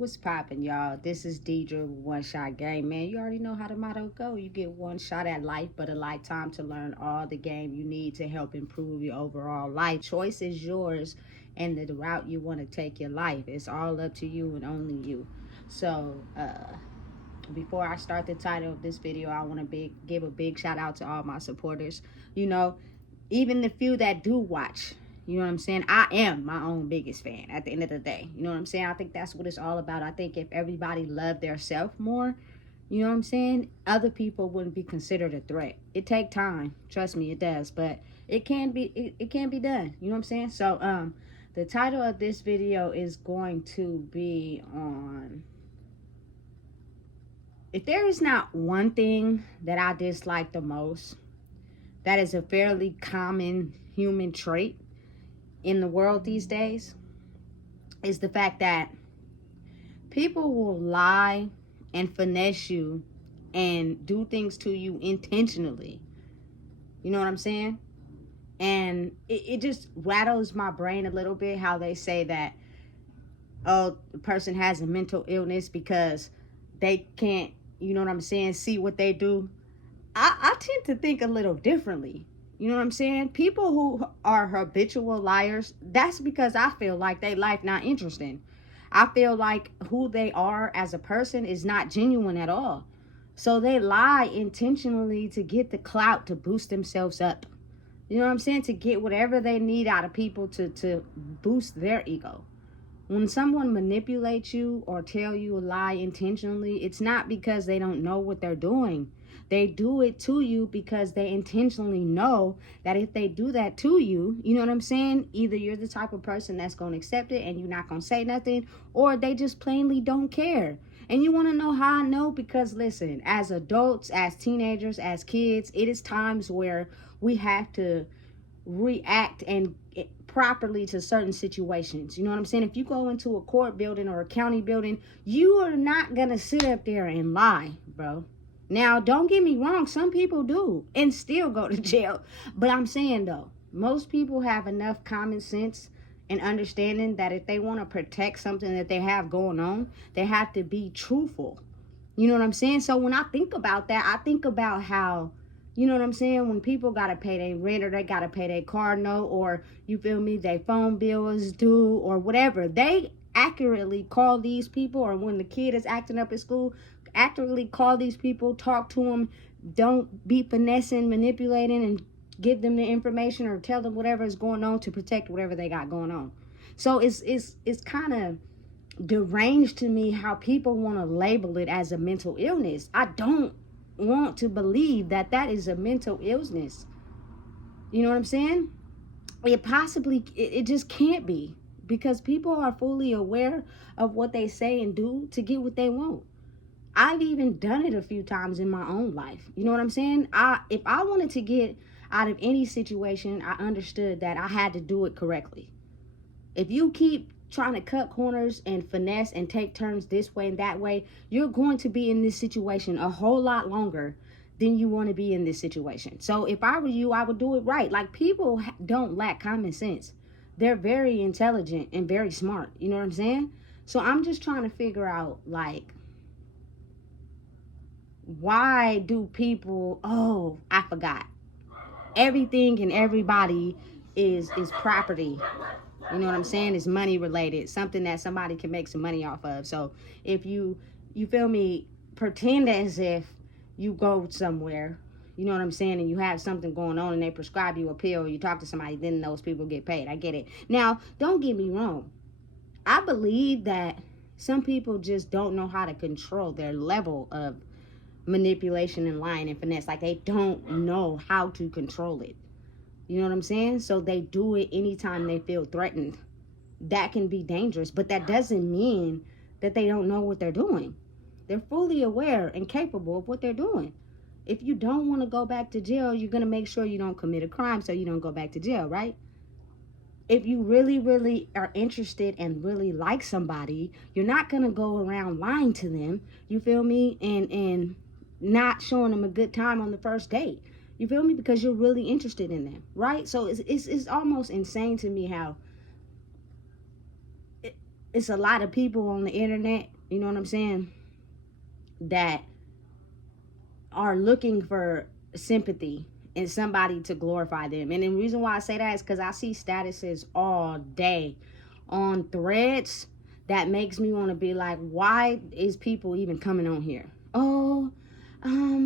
What's poppin', y'all? This is Deidre with One Shot Game. Man, you already know how the motto go. You get one shot at life, but a lifetime to learn all the game you need to help improve your overall life. Choice is yours and the route you want to take your life. It's all up to you and only you. So, before I start the title of this video, I want to give a big shout out to all my supporters. You know, even the few that do watch. You know what I'm saying? I am my own biggest fan at the end of the day. You know what I'm saying? I think that's what it's all about. I think if everybody loved their self more, you know what I'm saying, other people wouldn't be considered a threat. It take time. Trust me, it does. But it can be it can be done. You know what I'm saying? So the title of this video is going to be on, if there is not one thing that I dislike the most, that is a fairly common human trait in the world these days, is the fact that people will lie and finesse you and do things to you intentionally. You know what I'm saying? And it just rattles my brain a little bit how they say that, oh, the person has a mental illness because they can't, you know what I'm saying, see what they do. I tend to think a little differently. You know what I'm saying? People who are habitual liars, that's because I feel like their life not interesting. I feel like who they are as a person is not genuine at all. So they lie intentionally to get the clout, to boost themselves up. You know what I'm saying? To get whatever they need out of people to boost their ego. When someone manipulates you or tell you a lie intentionally, it's not because they don't know what they're doing. They do it to you because they intentionally know that if they do that to you, you know what I'm saying? Either you're the type of person that's going to accept it and you're not going to say nothing, or they just plainly don't care. And you want to know how I know? Because listen, as adults, as teenagers, as kids, it is times where we have to react and properly to certain situations. You know what I'm saying? If you go into a court building or a county building, you are not going to sit up there and lie, bro. Now, don't get me wrong. Some people do and still go to jail. But I'm saying, though, most people have enough common sense and understanding that if they want to protect something that they have going on, they have to be truthful. You know what I'm saying? So when I think about that, I think about how, you know what I'm saying, when people got to pay their rent or they got to pay their car note, or, you feel me, their phone bill is due or whatever, they accurately call these people, or when the kid is acting up at school, accurately call these people, talk to them, don't be finessing, manipulating, and give them the information or tell them whatever is going on to protect whatever they got going on. So it's kind of deranged to me how people want to label it as a mental illness. I don't want to believe that that is a mental illness. You know what I'm saying? It just can't be, because people are fully aware of what they say and do to get what they want. I've even done it a few times in my own life. You know what I'm saying? If I wanted to get out of any situation, I understood that I had to do it correctly. If you keep trying to cut corners and finesse and take turns this way and that way, you're going to be in this situation a whole lot longer than you want to be in this situation. So if I were you, I would do it right. Like, people don't lack common sense. They're very intelligent and very smart. You know what I'm saying? So I'm just trying to figure out, like, why do people, oh, I forgot. Everything and everybody is property. You know what I'm saying? It's money related, something that somebody can make some money off of. So if you feel me, pretend as if you go somewhere, you know what I'm saying, and you have something going on and they prescribe you a pill, you talk to somebody, then those people get paid. I get it. Now, don't get me wrong. I believe that some people just don't know how to control their level of manipulation and lying and finesse. Like, they don't know how to control it. You know what I'm saying? So they do it anytime they feel threatened. That can be dangerous, but that doesn't mean that they don't know what they're doing. They're fully aware and capable of what they're doing. If you don't want to go back to jail, you're going to make sure you don't commit a crime so you don't go back to jail, right? If you really, really are interested and really like somebody, you're not going to go around lying to them, you feel me, and not showing them a good time on the first date. You feel me? Because you're really interested in them, right? So it's almost insane to me how it's a lot of people on the internet, you know what I'm saying, that are looking for sympathy and somebody to glorify them. And the reason why I say that is because I see statuses all day on threads that makes me want to be like, why is people even coming on here? Oh,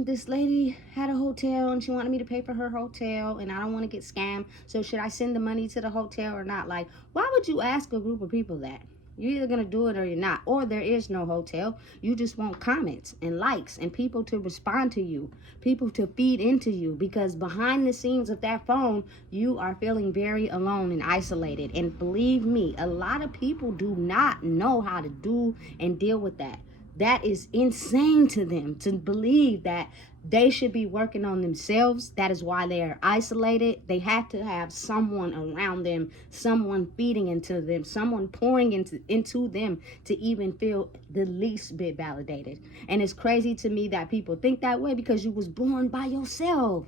this lady had a hotel and she wanted me to pay for her hotel and I don't want to get scammed. So should I send the money to the hotel or not? Like, why would you ask a group of people that? You're either going to do it or you're not. Or there is no hotel. You just want comments and likes and people to respond to you. People to feed into you. Because behind the scenes of that phone, you are feeling very alone and isolated. And believe me, a lot of people do not know how to do and deal with that. That is insane to them, to believe that they should be working on themselves. That is why they are isolated. They have to have someone around them, someone feeding into them, someone pouring into them to even feel the least bit validated. And it's crazy to me that people think that way because you was born by yourself.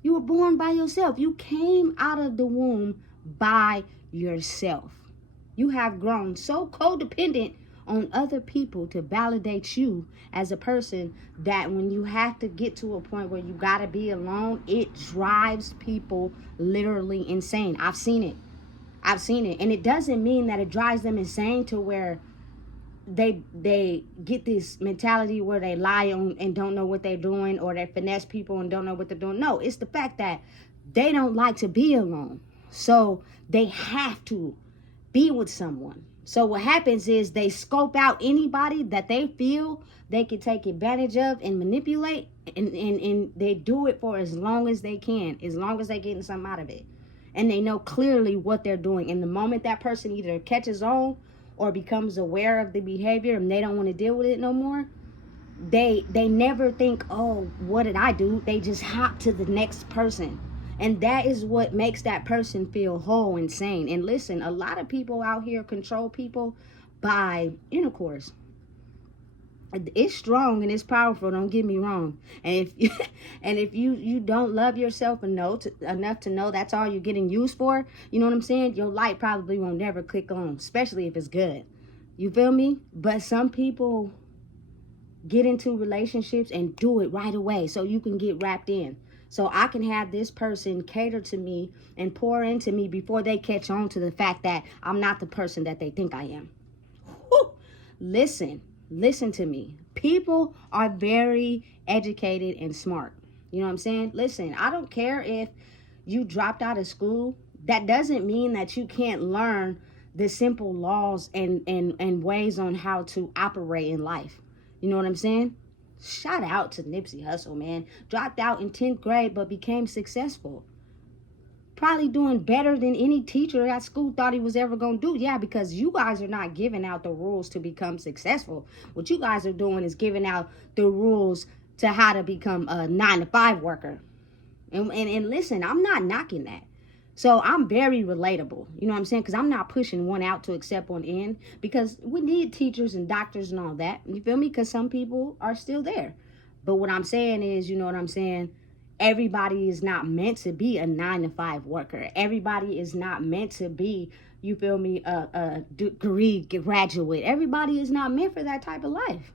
You were born by yourself. You came out of the womb by yourself. You have grown so codependent on other people to validate you as a person that when you have to get to a point where you gotta be alone, it drives people literally insane. I've seen it. And it doesn't mean that it drives them insane to where they get this mentality where they lie on and don't know what they're doing, or they finesse people and don't know what they're doing. No, it's the fact that they don't like to be alone. So they have to be with someone. So what happens is they scope out anybody that they feel they can take advantage of and manipulate, and they do it for as long as they can, as long as they're getting something out of it. And they know clearly what they're doing. And the moment that person either catches on or becomes aware of the behavior and they don't want to deal with it no more, they never think, oh, what did I do? They just hop to the next person. And that is what makes that person feel whole and sane. And listen, a lot of people out here control people by intercourse. It's strong and it's powerful, don't get me wrong. And if you don't love yourself enough to know that's all you're getting used for, you know what I'm saying, your light probably won't never click on, especially if it's good. You feel me? But some people get into relationships and do it right away so you can get wrapped in. So I can have this person cater to me and pour into me before they catch on to the fact that I'm not the person that they think I am. Whew. Listen to me. People are very educated and smart. You know what I'm saying? Listen, I don't care if you dropped out of school. That doesn't mean that you can't learn the simple laws and ways on how to operate in life. You know what I'm saying? Shout out to Nipsey Hussle, man. Dropped out in 10th grade, but became successful. Probably doing better than any teacher at school thought he was ever going to do. Yeah, because you guys are not giving out the rules to become successful. What you guys are doing is giving out the rules to how to become a 9-to-5 worker. And listen, I'm not knocking that. So I'm very relatable, you know what I'm saying? Because I'm not pushing one out to accept one in, because we need teachers and doctors and all that. You feel me? Because some people are still there. But what I'm saying is, you know what I'm saying? Everybody is not meant to be a 9-to-5 worker. Everybody is not meant to be, you feel me, a degree graduate. Everybody is not meant for that type of life.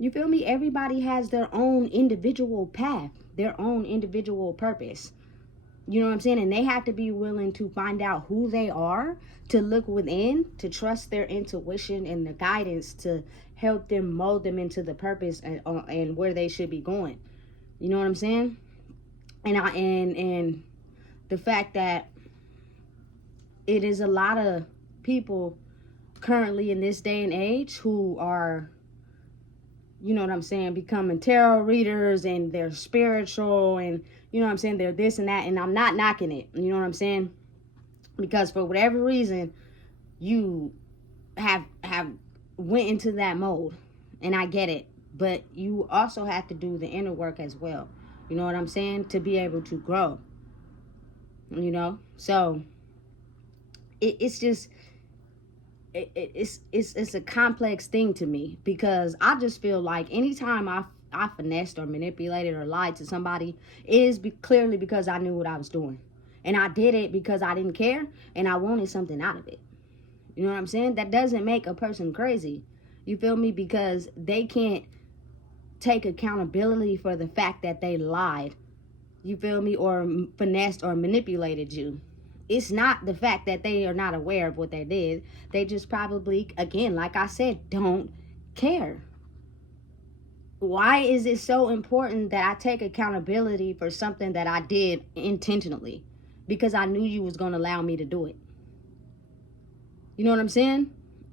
You feel me? Everybody has their own individual path, their own individual purpose. You know what I'm saying? And they have to be willing to find out who they are, to look within, to trust their intuition and the guidance to help them mold them into the purpose and where they should be going. You know what I'm saying? And the fact that it is a lot of people currently in this day and age who are, you know what I'm saying, becoming tarot readers, and they're spiritual, and you know what I'm saying, they're this and that, and I'm not knocking it, you know what I'm saying, because for whatever reason you have went into that mode, and I get it, but you also have to do the inner work as well, you know what I'm saying, to be able to grow, you know. So it's just it's a complex thing to me, because I just feel like anytime I finessed or manipulated or lied to somebody, it is clearly because I knew what I was doing, and I did it because I didn't care and I wanted something out of it. You know what I'm saying? That doesn't make a person crazy. You feel me? Because they can't take accountability for the fact that they lied. You feel me? Or finessed or manipulated you. It's not the fact that they are not aware of what they did. They just probably, again, like I said, don't care. Why is it so important that I take accountability for something that I did intentionally? Because I knew you was going to allow me to do it. You know what I'm saying?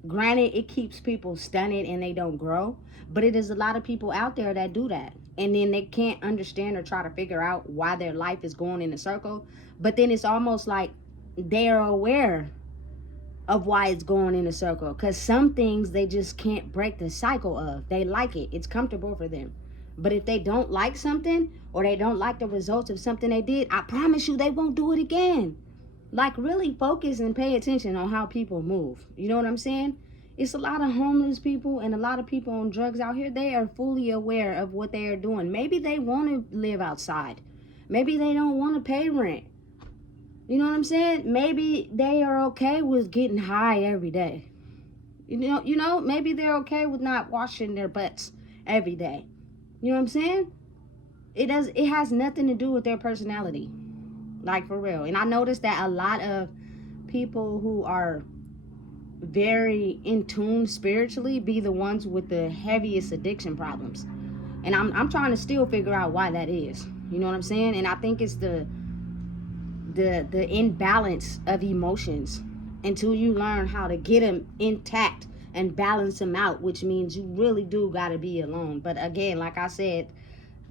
Granted, it keeps people stunned and they don't grow, but it is a lot of people out there that do that. And then they can't understand or try to figure out why their life is going in a circle. But then it's almost like they're aware of why it's going in a circle. Because some things they just can't break the cycle of. They like it. It's comfortable for them. But if they don't like something or they don't like the results of something they did, I promise you they won't do it again. Like, really focus and pay attention on how people move. You know what I'm saying? It's a lot of homeless people and a lot of people on drugs out here. They are fully aware of what they are doing. Maybe they want to live outside. Maybe they don't want to pay rent. You know what I'm saying? Maybe they are okay with getting high every day. You know, maybe they're okay with not washing their butts every day. You know what I'm saying? It has nothing to do with their personality. Like, for real. And I noticed that a lot of people who are very in tune spiritually be the ones with the heaviest addiction problems. And I'm trying to still figure out why that is. You know what I'm saying? And I think it's the imbalance of emotions until you learn how to get them intact and balance them out, which means you really do got to be alone. But again, like I said,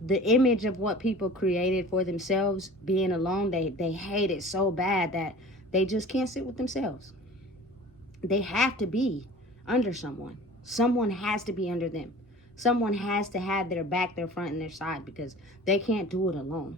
the image of what people created for themselves being alone, they hate it so bad that they just can't sit with themselves. They have to be under someone. Someone has to be under them. Someone has to have their back, their front, and their side, because they can't do it alone.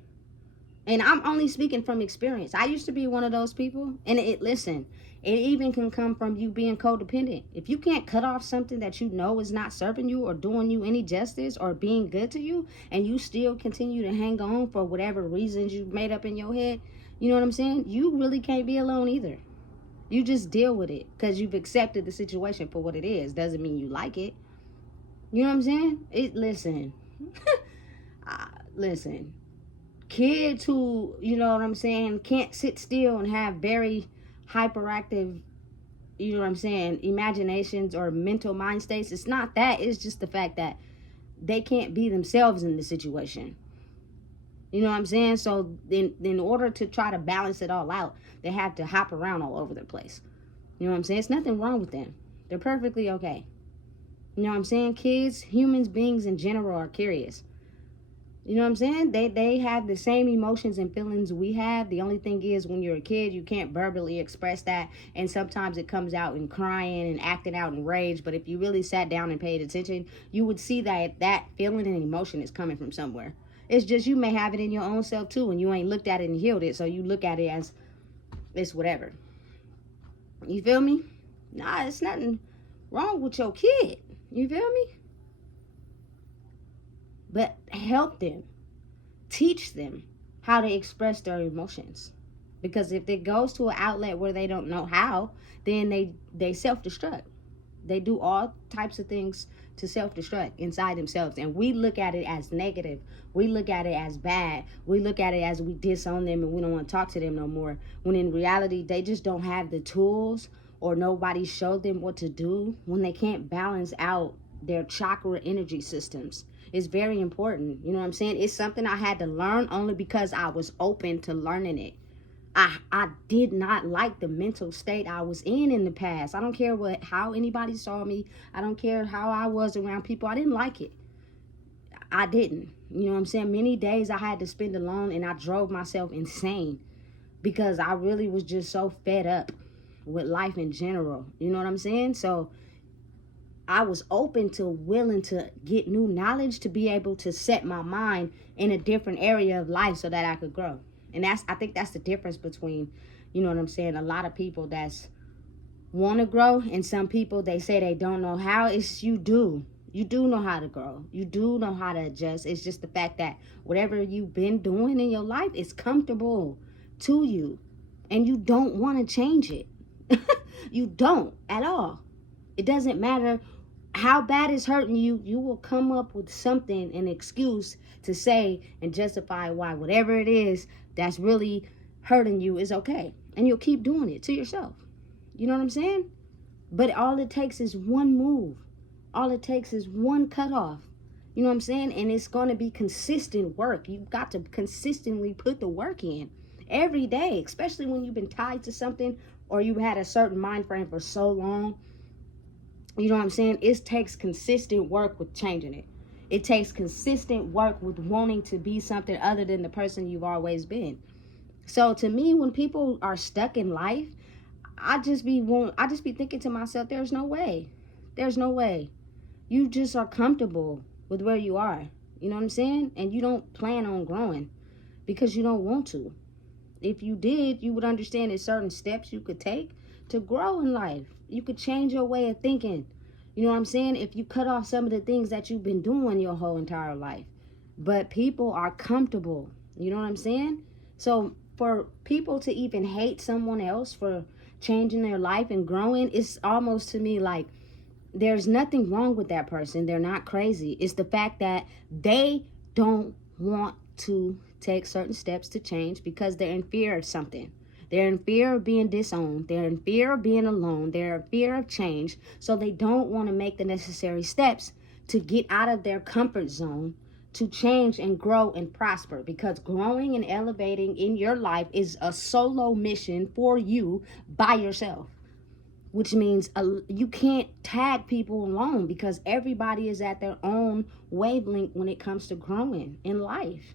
And I'm only speaking from experience. I used to be one of those people. And listen, it even can come from you being codependent. If you can't cut off something that you know is not serving you or doing you any justice or being good to you, and you still continue to hang on for whatever reasons you've made up in your head, you know what I'm saying? You really can't be alone either. You just deal with it because you've accepted the situation for what it is. Doesn't mean you like it. You know what I'm saying? Listen. Listen. Kids who, you know what I'm saying, can't sit still and have very hyperactive, you know what I'm saying, imaginations or mental mind states. It's not that. It's just the fact that they can't be themselves in the situation. You know what I'm saying? So in order to try to balance it all out, they have to hop around all over the place. You know what I'm saying? It's nothing wrong with them. They're perfectly okay. You know what I'm saying? Kids, humans, beings in general are curious. You know what I'm saying? They have the same emotions and feelings we have. The only thing is, when you're a kid, you can't verbally express that. And sometimes it comes out in crying and acting out in rage. But if you really sat down and paid attention, you would see that that feeling and emotion is coming from somewhere. It's just you may have it in your own self too, and you ain't looked at it and healed it. So you look at it as it's whatever. You feel me? Nah, it's nothing wrong with your kid. You feel me? But help them. Teach them how to express their emotions. Because if it goes to an outlet where they don't know how, then they self-destruct. They do all types of things to self-destruct inside themselves. And we look at it as negative. We look at it as bad. We look at it as we disown them and we don't want to talk to them no more. When in reality, they just don't have the tools, or nobody showed them what to do when they can't balance out their chakra energy systems. It's very important. You know what I'm saying? It's something I had to learn only because I was open to learning it. I did not like the mental state I was in the past. I don't care how anybody saw me. I don't care how I was around people. I didn't like it. I didn't. You know what I'm saying? Many days I had to spend alone, and I drove myself insane because I really was just so fed up with life in general. You know what I'm saying? So I was open to willing to get new knowledge to be able to set my mind in a different area of life so that I could grow. And I think that's the difference between, you know what I'm saying, a lot of people that's want to grow and some people, they say they don't know how. It's you do. You do know how to grow. You do know how to adjust. It's just the fact that whatever you've been doing in your life is comfortable to you and you don't want to change it. You don't at all. It doesn't matter how bad it's hurting you. You will come up with something, an excuse to say and justify why whatever it is that's really hurting you is okay. And you'll keep doing it to yourself. You know what I'm saying? But all it takes is one move. All it takes is one cutoff. You know what I'm saying? And it's going to be consistent work. You've got to consistently put the work in every day, especially when you've been tied to something or you had a certain mind frame for so long. You know what I'm saying? It takes consistent work with changing it. It takes consistent work with wanting to be something other than the person you've always been. So to me, when people are stuck in life, I just be thinking to myself, there's no way. There's no way. You just are comfortable with where you are. You know what I'm saying? And you don't plan on growing because you don't want to. If you did, you would understand there's certain steps you could take to grow in life. You could change your way of thinking. You know what I'm saying? If you cut off some of the things that you've been doing your whole entire life. But people are comfortable. You know what I'm saying? So for people to even hate someone else for changing their life and growing, it's almost to me like there's nothing wrong with that person. They're not crazy. It's the fact that they don't want to take certain steps to change because they're in fear of something. They're in fear of being disowned. They're in fear of being alone. They're in fear of change. So they don't want to make the necessary steps to get out of their comfort zone to change and grow and prosper, because growing and elevating in your life is a solo mission for you by yourself, which means you can't tag people along because everybody is at their own wavelength when it comes to growing in life.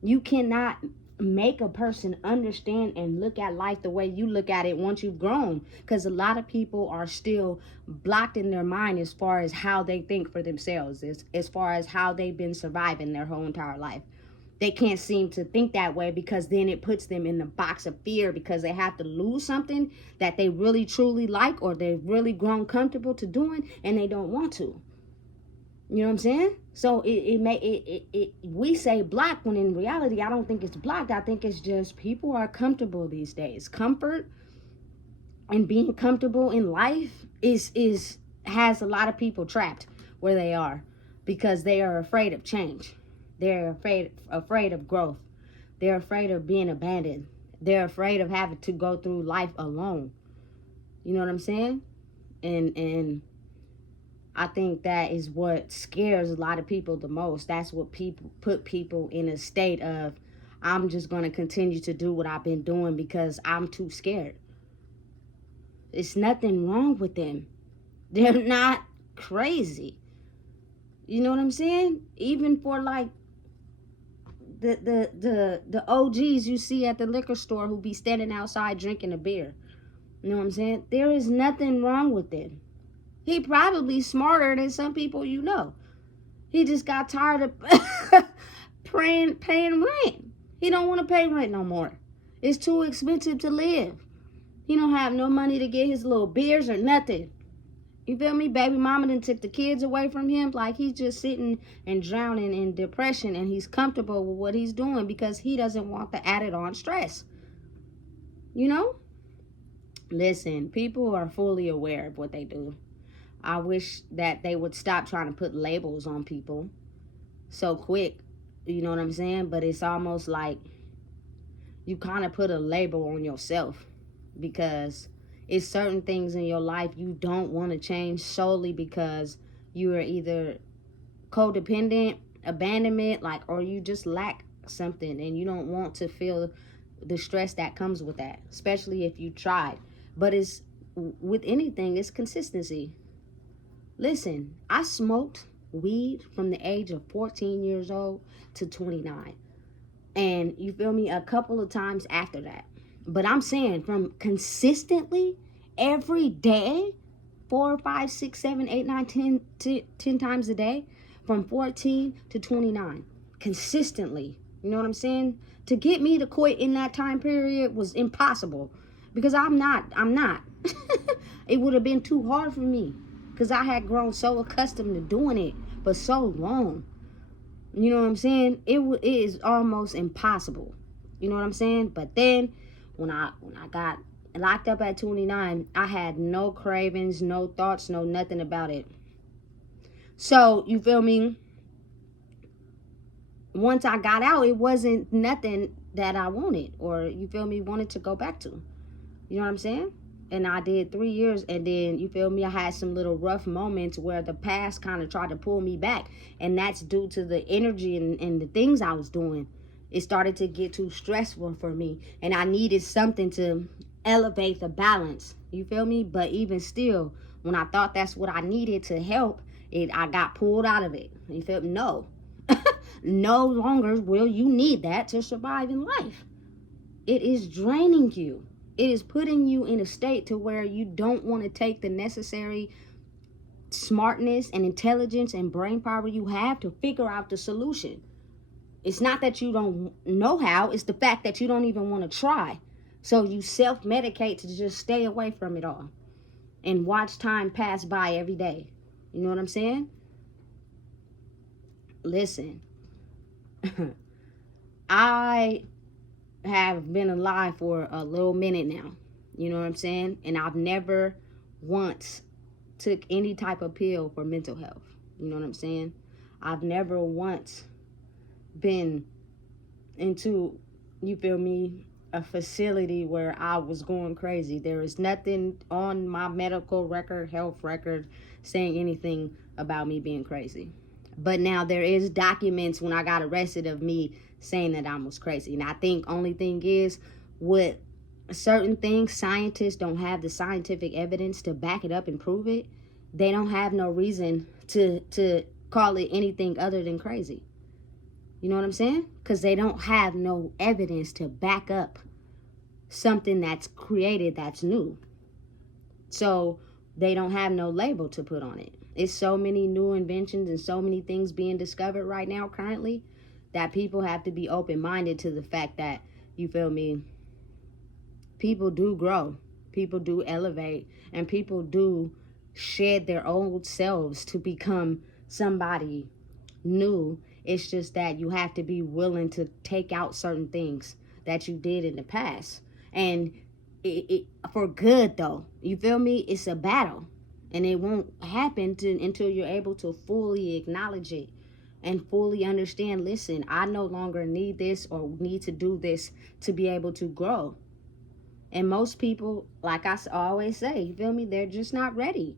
You cannot make a person understand and look at life the way you look at it once you've grown, because a lot of people are still blocked in their mind as far as how they think for themselves, as far as how they've been surviving their whole entire life. They can't seem to think that way because then it puts them in the box of fear because they have to lose something that they really truly like or they've really grown comfortable to doing and they don't want to. You know what I'm saying? So we say block when in reality I don't think it's blocked. I think it's just people are comfortable these days. Comfort and being comfortable in life has a lot of people trapped where they are because they are afraid of change. They're afraid of growth. They're afraid of being abandoned. They're afraid of having to go through life alone. You know what I'm saying? And I think that is what scares a lot of people the most. That's what put people in a state of, I'm just going to continue to do what I've been doing because I'm too scared. It's nothing wrong with them. They're not crazy. You know what I'm saying? Even for like the OGs you see at the liquor store who be standing outside drinking a beer. You know what I'm saying? There is nothing wrong with them. He probably smarter than some people you know. He just got tired of paying rent. He don't want to pay rent no more. It's too expensive to live. He don't have no money to get his little beers or nothing. You feel me? Baby mama done took the kids away from him. Like he's just sitting and drowning in depression, and he's comfortable with what he's doing because he doesn't want the added on stress. You know? Listen, people are fully aware of what they do. I wish that they would stop trying to put labels on people so quick. You know what I'm saying? But it's almost like you kind of put a label on yourself because it's certain things in your life you don't want to change solely because you are either codependent, abandonment, or you just lack something and you don't want to feel the stress that comes with that, especially if you tried. But it's with anything, it's consistency. Listen, I smoked weed from the age of 14 years old to 29. And you feel me, a couple of times after that. But I'm saying from consistently every day, 4, 5, 6, 7, 8, 9, 10 times a day, from 14 to 29, consistently. You know what I'm saying? To get me to quit in that time period was impossible because I'm not. It would have been too hard for me because I had grown so accustomed to doing it for so long. You know what I'm saying? It is almost impossible. You know what I'm saying? But then when I got locked up at 29, I had no cravings, no thoughts, no nothing about it. So, you feel me? Once I got out, it wasn't nothing that I wanted or, you feel me, wanted to go back to. You know what I'm saying? And I did 3 years, and then, you feel me, I had some little rough moments where the past kind of tried to pull me back. And that's due to the energy and the things I was doing. It started to get too stressful for me, and I needed something to elevate the balance. You feel me? But even still, when I thought that's what I needed to help, I got pulled out of it. You feel me? No. No longer will you need that to survive in life. It is draining you. It is putting you in a state to where you don't want to take the necessary smartness and intelligence and brain power you have to figure out the solution. It's not that you don't know how, it's the fact that you don't even want to try. So you self-medicate to just stay away from it all and watch time pass by every day. You know what I'm saying? Listen, I have been alive for a little minute now. You know what I'm saying? And I've never once took any type of pill for mental health. You know what I'm saying? I've never once been into, you feel me, a facility where I was going crazy. There is nothing on my medical record, health record, saying anything about me being crazy. But now there is documents when I got arrested of me saying that I was crazy. And I think only thing is, with certain things, scientists don't have the scientific evidence to back it up and prove it. They don't have no reason to call it anything other than crazy. You know what I'm saying? Because they don't have no evidence to back up something that's created that's new. So they don't have no label to put on it. It's so many new inventions and so many things being discovered right now currently that people have to be open-minded to the fact that, you feel me, people do grow, people do elevate, and people do shed their old selves to become somebody new. It's just that you have to be willing to take out certain things that you did in the past. And it for good, though. You feel me? It's a battle. And it won't happen until you're able to fully acknowledge it and fully understand, listen, I no longer need this or need to do this to be able to grow. And most people, like I always say, you feel me? They're just not ready.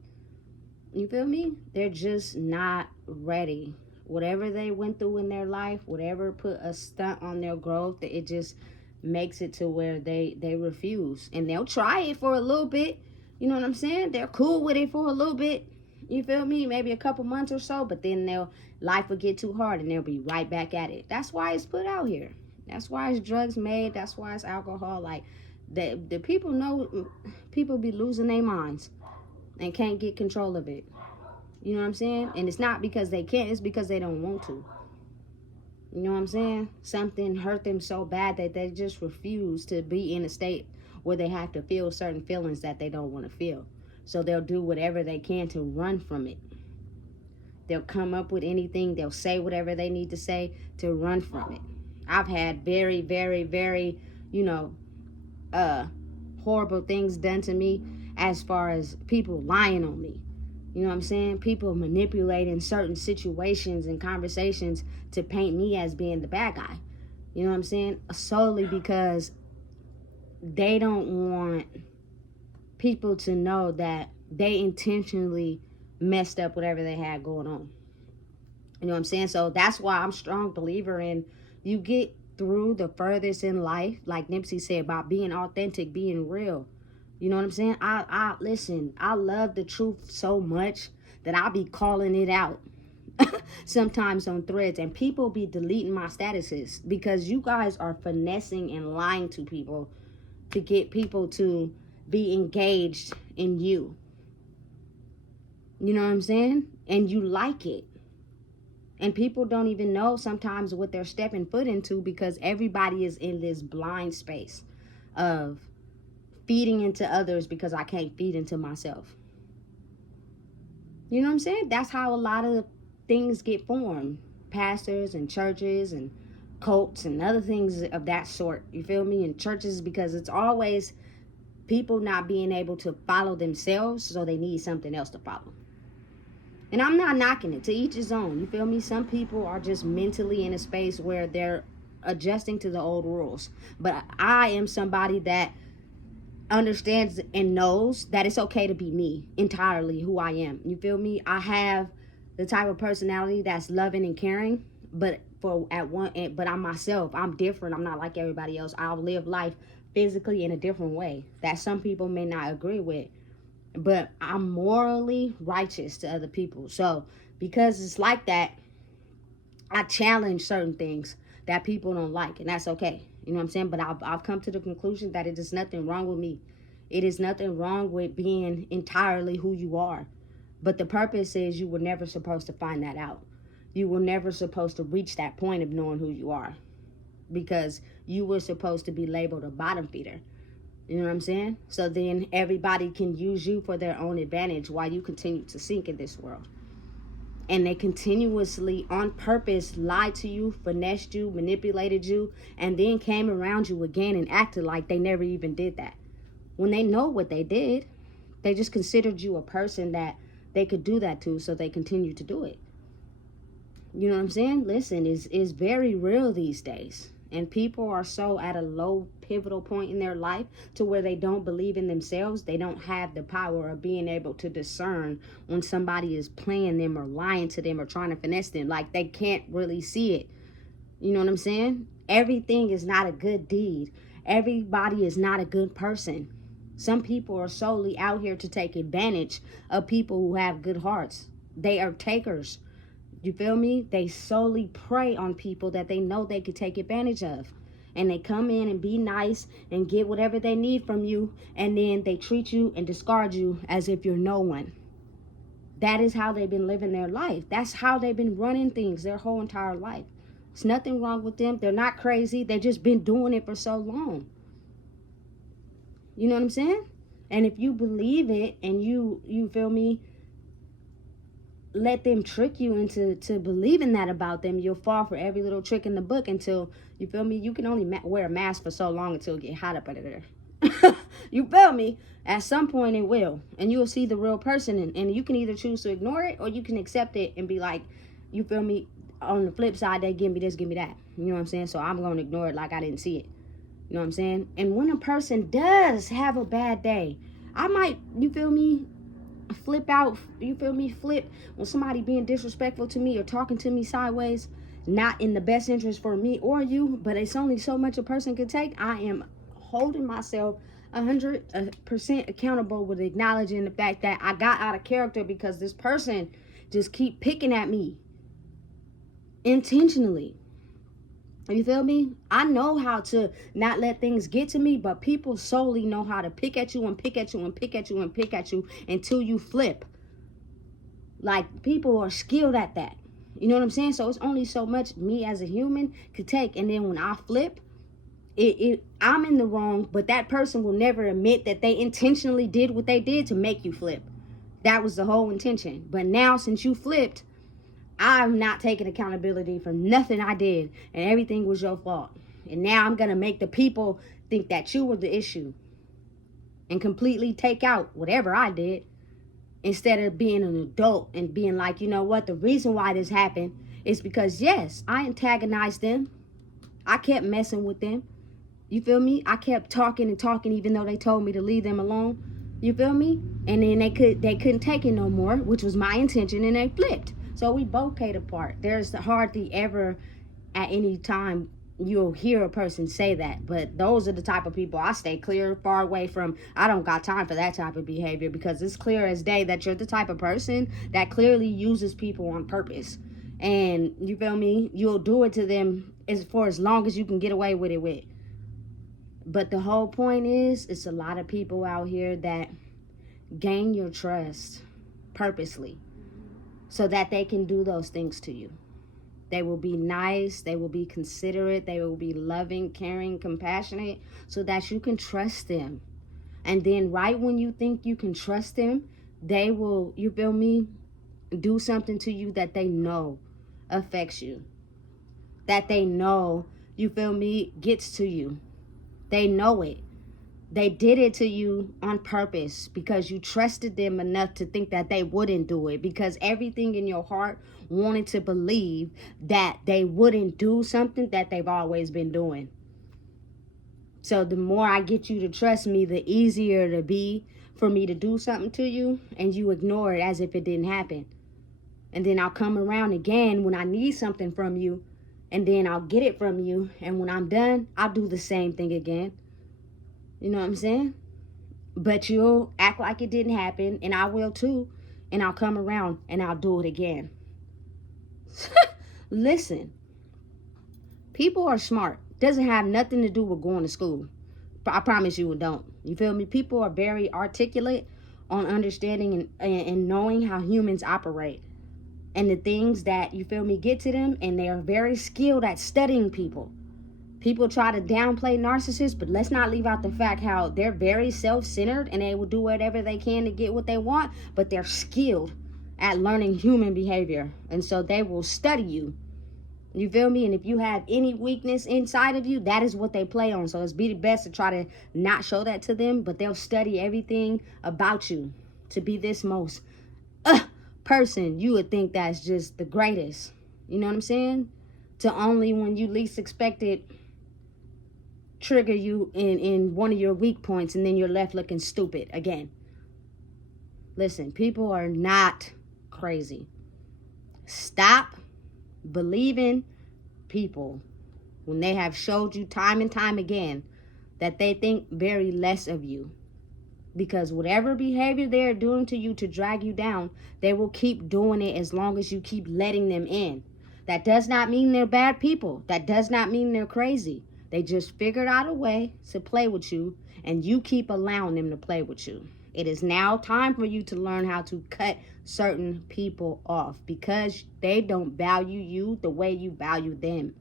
You feel me? They're just not ready. Whatever they went through in their life, whatever put a stunt on their growth, it just makes it to where they refuse. And they'll try it for a little bit. You know what I'm saying? They're cool with it for a little bit. You feel me? Maybe a couple months or so, but then life will get too hard and they'll be right back at it. That's why it's put out here. That's why it's drugs made. That's why it's alcohol. Like, the people know, people be losing their minds and can't get control of it. You know what I'm saying? And it's not because they can't, it's because they don't want to. You know what I'm saying? Something hurt them so bad that they just refuse to be in a state where they have to feel certain feelings that they don't want to feel. So they'll do whatever they can to run from it. They'll come up with anything. They'll say whatever they need to say to run from it. I've had very, very, very, horrible things done to me as far as people lying on me. You know what I'm saying? People manipulating certain situations and conversations to paint me as being the bad guy. You know what I'm saying? Solely because they don't want people to know that they intentionally messed up whatever they had going on. You know what I'm saying? So that's why I'm a strong believer in, you get through the furthest in life, like Nipsey said, about being authentic, being real. You know what I'm saying? Listen, I love the truth so much that I'll be calling it out sometimes on threads, and people be deleting my statuses because you guys are finessing and lying to people to get people to be engaged in you. You know what I'm saying? And you like it. And people don't even know sometimes what they're stepping foot into because everybody is in this blind space of feeding into others because I can't feed into myself. You know what I'm saying? That's how a lot of things get formed. Pastors and churches and cults and other things of that sort. You feel me? And churches, because it's always people not being able to follow themselves, so they need something else to follow. And I'm not knocking it, to each his own, you feel me? Some people are just mentally in a space where they're adjusting to the old rules. But I am somebody that understands and knows that it's okay to be me, entirely who I am. You feel me? I have the type of personality that's loving and caring, but I'm myself. I'm different. I'm not like everybody else. I'll live life physically in a different way that some people may not agree with. But I'm morally righteous to other people. So because it's like that, I challenge certain things that people don't like, and that's okay. You know what I'm saying? But I've come to the conclusion that it is nothing wrong with me. It is nothing wrong with being entirely who you are. But the purpose is you were never supposed to find that out. You were never supposed to reach that point of knowing who you are, because you were supposed to be labeled a bottom feeder. You know what I'm saying? So then everybody can use you for their own advantage while you continue to sink in this world. And they continuously, on purpose, lied to you, finessed you, manipulated you, and then came around you again and acted like they never even did that. When they know what they did, they just considered you a person that they could do that to, so they continue to do it. You know what I'm saying? Listen, it's very real these days. And people are so at a low pivotal point in their life to where they don't believe in themselves. They don't have the power of being able to discern when somebody is playing them or lying to them or trying to finesse them. Like, they can't really see it. You know what I'm saying? Everything is not a good deed. Everybody is not a good person. Some people are solely out here to take advantage of people who have good hearts. They are takers. You feel me? They solely prey on people that they know they could take advantage of. And they come in and be nice and get whatever they need from you. And then they treat you and discard you as if you're no one. That is how they've been living their life. That's how they've been running things their whole entire life. There's nothing wrong with them. They're not crazy. They've just been doing it for so long. You know what I'm saying? And if you believe it and you feel me, let them trick you into believing that about them, you'll fall for every little trick in the book until, you feel me, you can only wear a mask for so long until it get hot up under there. You feel me? At some point it will, and you'll see the real person, and you can either choose to ignore it or you can accept it and be like, you feel me, on the flip side, they give me this, give me that. You know what I'm saying? So I'm going to ignore it like I didn't see it. You know what I'm saying? And when a person does have a bad day, I might, you feel me, flip out, you feel me, flip when somebody being disrespectful to me or talking to me sideways, not in the best interest for me or you, but it's only so much a person can take. I am holding myself 100% accountable with acknowledging the fact that I got out of character because this person just keep picking at me intentionally. You feel me? I know how to not let things get to me, but people solely know how to pick at you and pick at you and pick at you and pick at you until you flip. Like, people are skilled at that. You know what I'm saying? So it's only so much me as a human could take. And then when I flip, I'm in the wrong, but that person will never admit that they intentionally did what they did to make you flip. That was the whole intention. But now, since you flipped, I'm not taking accountability for nothing I did, and everything was your fault. And now I'm going to make the people think that you were the issue and completely take out whatever I did, instead of being an adult and being like, you know what, the reason why this happened is because, yes, I antagonized them. I kept messing with them. You feel me? I kept talking and talking even though they told me to leave them alone. You feel me? And then they couldn't take it no more, which was my intention, and they flipped. So we both paid a part. There's hardly ever at any time you'll hear a person say that. But those are the type of people I stay clear, far away from. I don't got time for that type of behavior, because it's clear as day that you're the type of person that clearly uses people on purpose. And you feel me? You'll do it to them for as long as you can get away with it with. But the whole point is, it's a lot of people out here that gain your trust purposely, so that they can do those things to you. They will be nice, they will be considerate, they will be loving, caring, compassionate, so that you can trust them. And then right when you think you can trust them, they will, you feel me, do something to you that they know affects you. That they know, you feel me, gets to you. They know it. They did it to you on purpose because you trusted them enough to think that they wouldn't do it, because everything in your heart wanted to believe that they wouldn't do something that they've always been doing. So the more I get you to trust me, the easier it'll be for me to do something to you and you ignore it as if it didn't happen. And then I'll come around again when I need something from you, and then I'll get it from you. And when I'm done, I'll do the same thing again. You know what I'm saying? But you'll act like it didn't happen, and I will too. And I'll come around and I'll do it again. Listen, people are smart. Doesn't have nothing to do with going to school. I promise you it don't. You feel me? People are very articulate on understanding and knowing how humans operate. And the things that, you feel me, get to them. And they are very skilled at studying people. People try to downplay narcissists, but let's not leave out the fact how they're very self-centered and they will do whatever they can to get what they want, but they're skilled at learning human behavior. And so they will study you. You feel me? And if you have any weakness inside of you, that is what they play on. So it's be the best to try to not show that to them, but they'll study everything about you to be this most person you would think that's just the greatest. You know what I'm saying? To only when you least expect it trigger you in one of your weak points, and then you're left looking stupid again. Listen, people are not crazy. Stop believing people when they have showed you time and time again that they think very less of you. Because whatever behavior they're doing to you to drag you down, they will keep doing it as long as you keep letting them in. That does not mean they're bad people. That does not mean they're crazy. They just figured out a way to play with you, and you keep allowing them to play with you. It is now time for you to learn how to cut certain people off, because they don't value you the way you value them.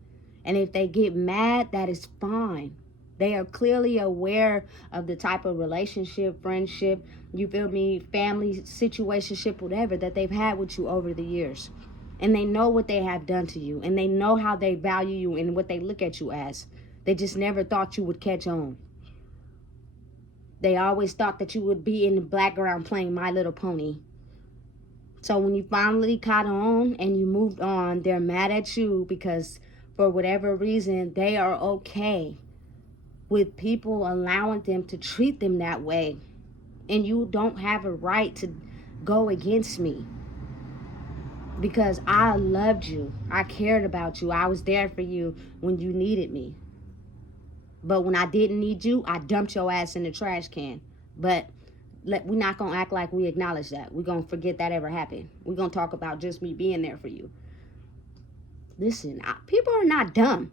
And if they get mad, that is fine. They are clearly aware of the type of relationship, friendship, you feel me, family, situationship, whatever, that they've had with you over the years. And they know what they have done to you. And they know how they value you and what they look at you as. They just never thought you would catch on. They always thought that you would be in the background playing My Little Pony. So when you finally caught on and you moved on, they're mad at you because for whatever reason, they are okay with people allowing them to treat them that way. And you don't have a right to go against me. Because I loved you. I cared about you. I was there for you when you needed me. But when I didn't need you, I dumped your ass in the trash can. But we're not going to act like we acknowledge that. We're going to forget that ever happened. We're going to talk about just me being there for you. Listen, people are not dumb.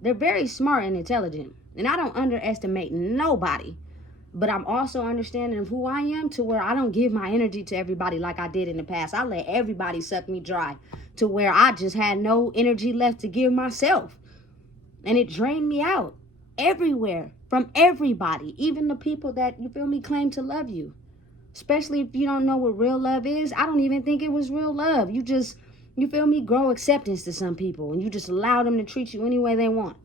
They're very smart and intelligent. And I don't underestimate nobody. But I'm also understanding of who I am to where I don't give my energy to everybody like I did in the past. I let everybody suck me dry to where I just had no energy left to give myself. And it drained me out everywhere from everybody, even the people that, you feel me, claim to love you. Especially if you don't know what real love is. I don't even think it was real love. You just, you feel me, grow acceptance to some people and you just allow them to treat you any way they want.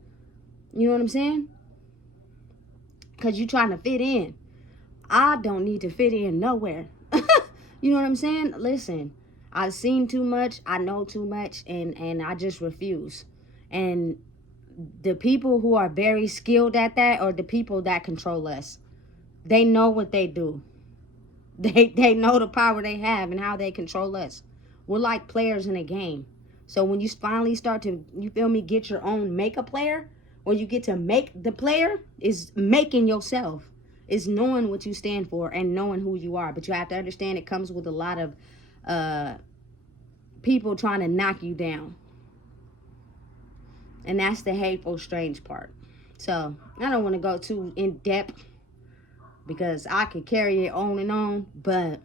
You know what I'm saying? Because you're trying to fit in. I don't need to fit in nowhere. You know what I'm saying? Listen, I've seen too much. I know too much. And I just refuse. And the people who are very skilled at that are the people that control us. They know what they do. They know the power they have and how they control us. We're like players in a game. So when you finally start to, you feel me, get your own make a player, or you get to make the player, is making yourself, is knowing what you stand for and knowing who you are. But you have to understand it comes with a lot of people trying to knock you down. And that's the hateful, strange part. So I don't want to go too in depth because I could carry it on and on. But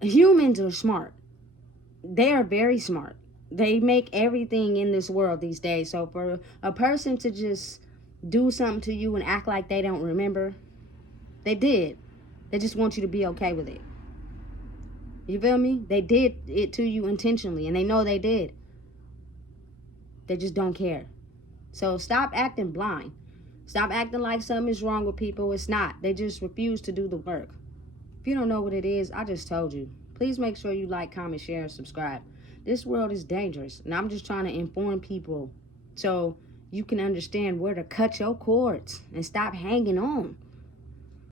humans are smart. They are very smart. They make everything in this world these days. So for a person to just do something to you and act like they don't remember, they did. They just want you to be okay with it. You feel me? They did it to you intentionally, and they know they did. They just don't care. So stop acting blind. Stop acting like something is wrong with people. It's not. They just refuse to do the work. If you don't know what it is, I just told you. Please make sure you like, comment, share, and subscribe. This world is dangerous, and I'm just trying to inform people so you can understand where to cut your cords and stop hanging on.